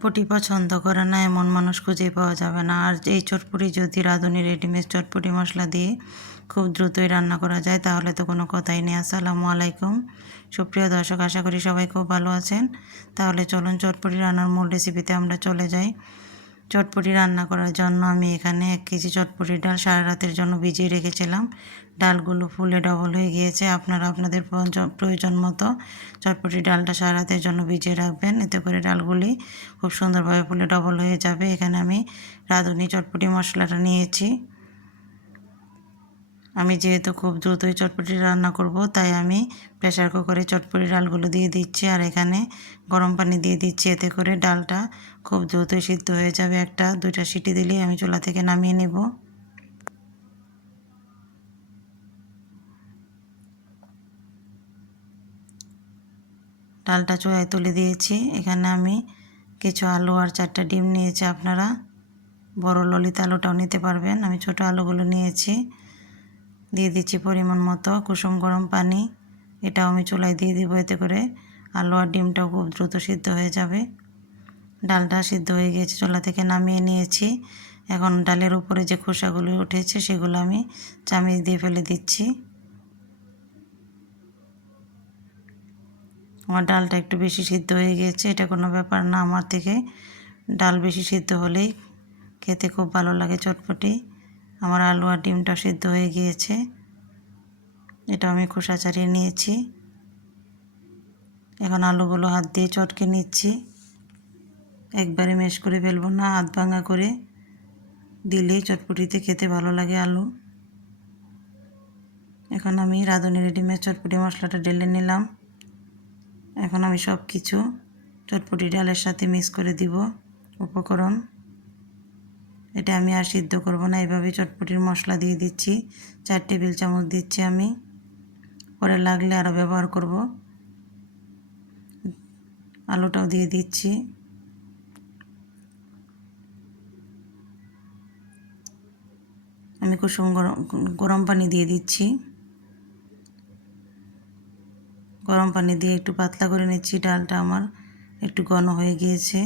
চটপটি পছন্দ করে না এমন মানুষ খুঁজে পাওয়া যাবে না। আর এই চটপটি যদি রাঁধুনি রেডিমেড চটপটি মশলা দিয়ে খুব দ্রুতই রান্না করা যায় তাহলে তো কোনো কথাই নেই। আসসালামু আলাইকুম সুপ্রিয় দর্শক, আশা করি সবাই খুব ভালো আছেন। তাহলে চলুন চটপটি রান্নার মূল রেসিপিতে আমরা চলে যাই। চটপটি রান্না করার জন্য আমি এখানে 1 কেজি চটপটির ডাল সারা রাতের জন্য ভিজিয়ে রেখেছিলাম। ডালগুলো ফুলে ডবল হয়ে গিয়েছে। আপনারা আপনাদের প্রয়োজন মতো চটপটির ডালটা সারা রাতের জন্য ভিজিয়ে রাখবেন, এতে করে ডালগুলি খুব সুন্দরভাবে ফুলে ডবল হয়ে যাবে। এখানে আমি রাঁধুনি চটপটি মশলাটা নিয়েছি। আমি যেহেতু খুব দ্রুতই চটপটি রান্না করব, তাই আমি প্রেসার কুকারে চটপটি ডালগুলো দিয়ে দিচ্ছি আর এখানে গরম পানি দিয়ে দিচ্ছি, এতে করে ডালটা খুব দ্রুতই সিদ্ধ হয়ে যাবে। 1-2টা সিটি দিলেই আমি চুলা থেকে নামিয়ে নেব। ডালটা চুলায় তুলে দিয়েছি। এখানে আমি কিছু আলু আর 4টা ডিম নিয়েছি। আপনারা বড় ললিত আলুটাও নিতে পারবেন। আমি ছোট আলুগুলো নিয়েছি। দিয়ে দিচ্ছি পরিমাণ মতো কুসুম গরম পানি। এটাও আমি চুলায় দিয়ে দিব, এতে করে আলু আর ডিমটাও খুব দ্রুত সিদ্ধ হয়ে যাবে। ডালটা সিদ্ধ হয়ে গিয়েছে, চুলা থেকে নামিয়ে নিয়েছি। এখন ডালের উপরে যে খোসাগুলো উঠেছে সেগুলো আমি চামিচ দিয়ে ফেলে দিচ্ছি। আমার ডালটা একটু বেশি সিদ্ধ হয়ে গিয়েছে, এটা কোনো ব্যাপার না। আমার থেকে ডাল বেশি সিদ্ধ হলেই খেতে খুব ভালো লাগে চটপটি। আমার আলু আর ডিমটা সিদ্ধ হয়ে গিয়েছে, এটা আমি খোসা ছাড়িয়ে নিয়েছি। এখন আলুগুলো হাত দিয়ে চটকে নিচ্ছি। একবারে ম্যাশ করে ফেলবো না, হাত ভাঙা করে দিলেই চটপটিতে খেতে ভালো লাগে আলু। এখন আমি রাঁধুনি রেডিমেড চটপটি মশলাটা ঢেলে নিলাম। এখন আমি সব কিছু চটপটি ডালের সাথে মিক্স করে দিব উপকরণ। এটা আমি আর সিদ্ধ করব না, এইভাবে চটপটির মশলা দিয়ে দিচ্ছি। 4 টেবিল চামচ দিচ্ছি আমি, পরে লাগলে আরও ব্যবহার করব। আলুটাও দিয়ে দিচ্ছি। আমি কুসুম গরম পানি দিয়ে দিচ্ছি। গরম পানি দিয়ে একটু পাতলা করে নিচ্ছি। ডালটা আমার একটু ঘন হয়ে গিয়েছে।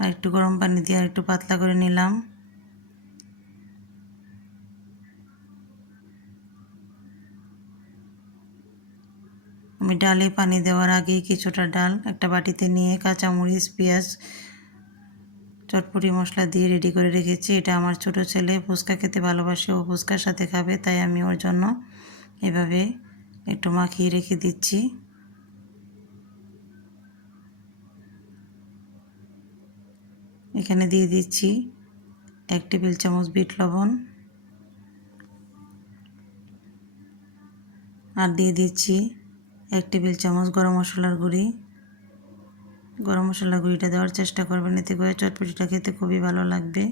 আর একটু গরম পানি দিয়ে আর একটু পাতলা করে নিলাম। আমি ডালে পানি দেওয়ার আগেই কিছুটা ডাল একটা বাটিতে নিয়ে কাঁচামরিচ, পেঁয়াজ, চটপটি মশলা দিয়ে রেডি করে রেখেছি। এটা আমার ছোট ছেলে ফুচকা খেতে ভালোবাসে, ও ফুচকার সাথে খাবে, তাই আমি ওর জন্য এভাবে একটু মাখিয়ে রেখে দিচ্ছি। এখানে দিয়ে দিচ্ছি 1 টেবিল চামচ বিট লবণ আর দিয়ে দিচ্ছি 1 টেবিল চামচ গরম মশলার গুঁড়ি। গরম মশলার গুঁড়িটা দেওয়ার চেষ্টা করবেন, এতে করে চটপটিটা খেতে খুবই ভালো লাগবে।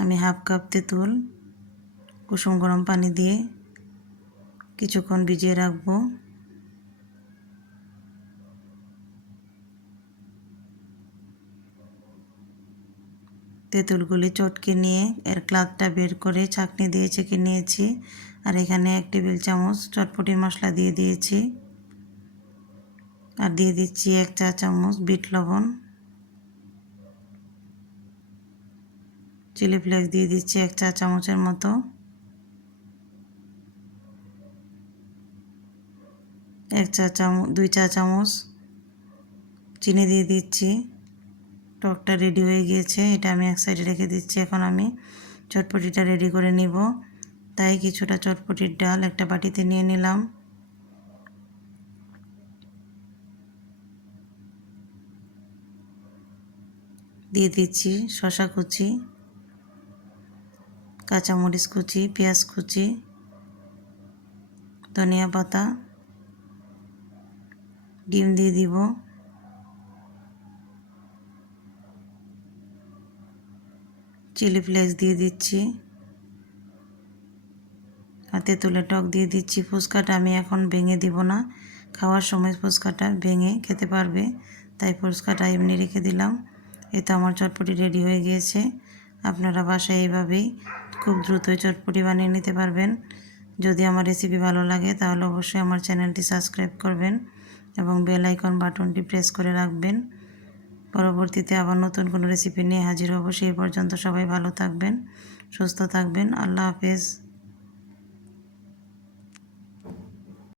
আমি হাফ কাপ তেঁতুল কুসুম গরম পানি দিয়ে কিছুক্ষণ ভিজিয়ে রাখবো। তেঁতুলগুলি চটকে নিয়ে এর ক্লাদটা বের করে ছাঁকনি দিয়ে ছেঁকে নিয়েছি। আর এখানে 1 টেবিল চামচ চটপটি মশলা দিয়ে দিয়েছি। আর দিয়ে দিচ্ছি 1 চা চামচ বিট লবণ। চিলি ফ্লেক্স দিয়ে দিচ্ছি 1 চা চামচের মতো। 2 চা চামচ চিনি দিয়ে দিচ্ছি। টকটা রেডি হয়ে গিয়েছে, এটা আমি এক সাইডে রেখে দিচ্ছি। এখন আমি চটপটিটা রেডি করে নিব, তাই কিছুটা চটপটির ডাল একটা বাটিতে নিয়ে নিলাম। দিয়ে দিচ্ছি শসা কুচি, কাঁচামরিচ কুচি, পেঁয়াজ কুচি, ধনিয়া পাতা, ডিম দিয়ে দিব। চিলি ফ্লেক্স দিয়ে দিচ্ছি আর তেঁতুলের টক দিয়ে দিচ্ছি। ফুচকাটা আমি এখন ভেঙে দিব না, খাওয়ার সময় ফুচকাটা ভেঙে খেতে পারবে, তাই ফুচকাটা এমনি রেখে দিলাম। এই তো আমার চটপটি রেডি হয়ে গিয়েছে। আপনারা বাসায় এইভাবেই খুব দ্রুতই চটপটি বানিয়ে নিতে পারবেন। যদি আমার রেসিপি ভালো লাগে তাহলে অবশ্যই আমার চ্যানেলটি সাবস্ক্রাইব করবেন এবং বেল আইকন বাটনটি প্রেস করে রাখবেন। পরবর্তীতে আবার নতুন কোনো রেসিপি নিয়ে হাজির হব। সেই পর্যন্ত সবাই ভালো থাকবেন, সুস্থ থাকবেন। আল্লাহ হাফেজ।